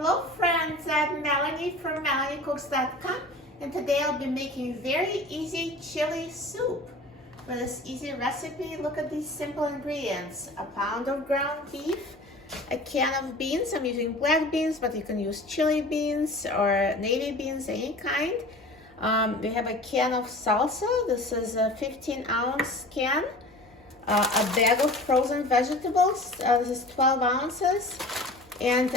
Hello friends, I'm Melanie from melaniecooks.com, and today I'll be making very easy chili soup. For this easy recipe, look at these simple ingredients. A pound of ground beef, a can of beans. I'm using black beans, but you can use chili beans or navy beans, any kind. We have a can of salsa. This is a 15-ounce can. A bag of frozen vegetables. This is 12 ounces. And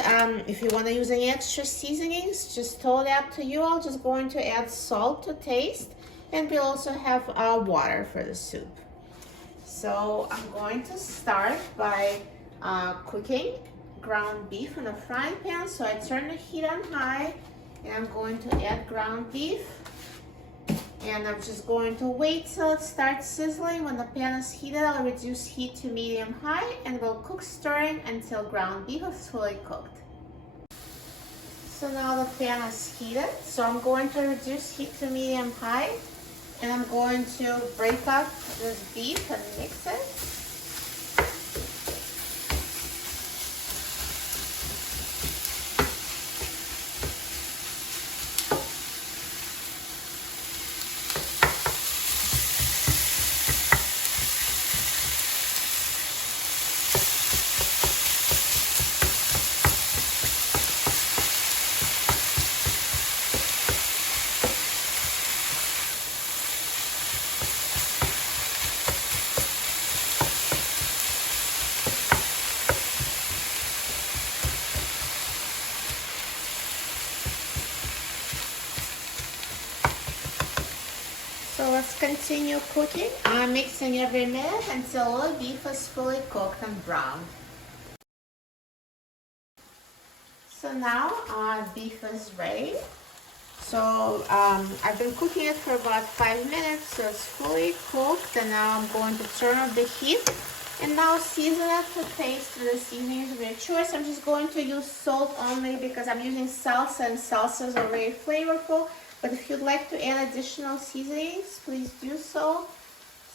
if you want to use any extra seasonings, just totally up to you. I'm just going to add salt to taste, and we'll also have water for the soup. So I'm going to start by cooking ground beef in a frying pan. So I turn the heat on high, and I'm going to add ground beef. And I'm just going to wait till it starts sizzling. When the pan is heated, I'll reduce heat to medium-high, and we'll cook stirring until ground beef is fully cooked. So now the pan is heated, so I'm going to reduce heat to medium-high, and I'm going to break up this beef and mix it. So let's continue cooking. I'm mixing every minute until the beef is fully cooked and browned. So now beef is ready. So I've been cooking it for about 5 minutes, so it's fully cooked. And now I'm going to turn off the heat and now season it to taste with the seasonings of your choice. I'm just going to use salt only because I'm using salsa, and salsas are very flavorful. But if you'd like to add additional seasonings, please do so.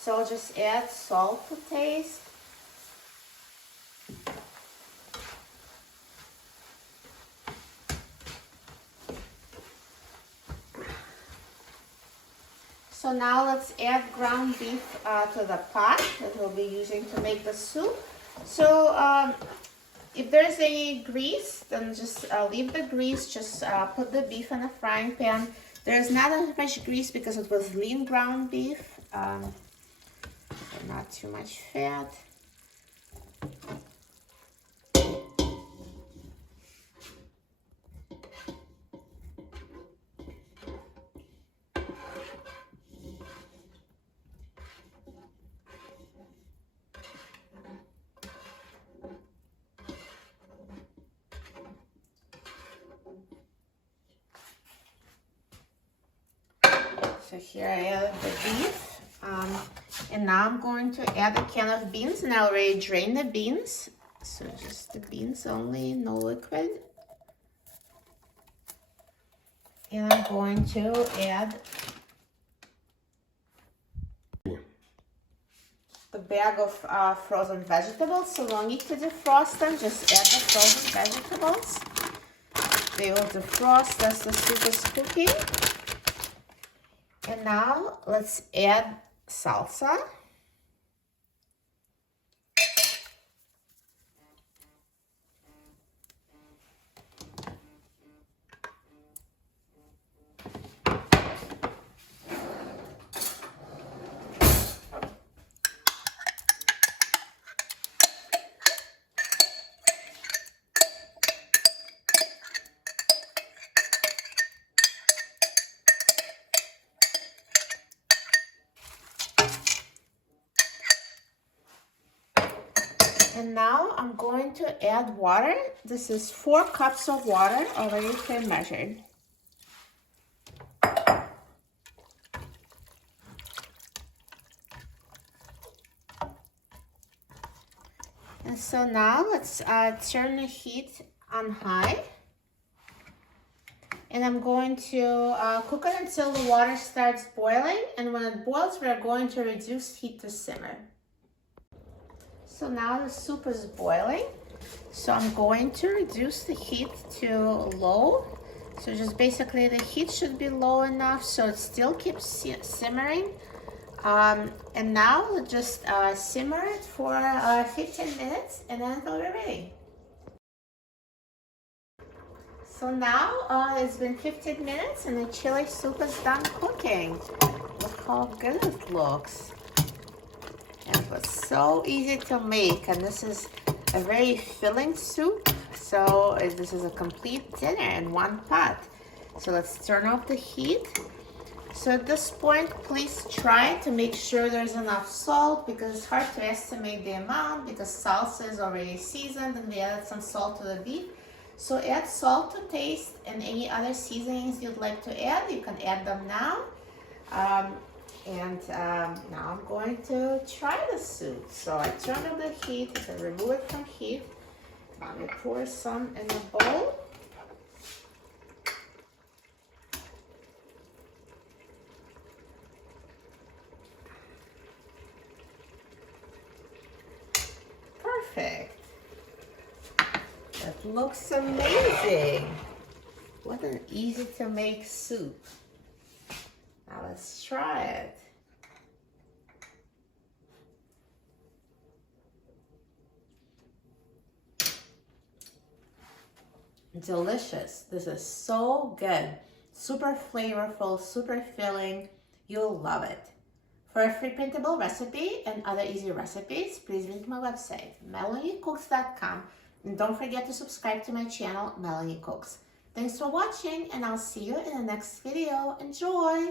So I'll just add salt to taste. So now let's add ground beef to the pot that we'll be using to make the soup. So if there's any grease, then just leave the grease. Just put the beef in a frying pan. There's not as much grease because it was lean ground beef, so not too much fat. So here I added the beef, and now I'm going to add a can of beans, and I already drained the beans. So just the beans only, no liquid. And I'm going to add the bag of frozen vegetables. So no need to defrost them, just add the frozen vegetables. They will defrost as the soup is cooking. And now let's add salsa. And now I'm going to add water. This is 4 cups of water, already pre-measured. And so now let's turn the heat on high. And I'm going to cook it until the water starts boiling. And when it boils, we're going to reduce heat to simmer. So now the soup is boiling. So I'm going to reduce the heat to low. So just basically the heat should be low enough so it still keeps simmering. And now we'll just simmer it for 15 minutes and then it'll be ready. So now it's been 15 minutes and the chili soup is done cooking. Look how good it looks. And it was so easy to make, and this is a very filling soup. So this is a complete dinner in one pot. So let's turn off the heat. So at this point, please try to make sure there's enough salt, because it's hard to estimate the amount because salsa is already seasoned and we added some salt to the beef. So add salt to taste, and any other seasonings you'd like to add, you can add them now. Now I'm going to try the soup. So I turn on the heat, you can remove it from heat. Let me pour some in a bowl. Perfect. That looks amazing. What an easy to make soup. Now let's try it. Delicious. This is so good. Super flavorful, super filling. You'll love it. For a free printable recipe and other easy recipes, please visit my website, melaniecooks.com. And don't forget to subscribe to my channel, Melanie Cooks. Thanks for watching, and I'll see you in the next video. Enjoy!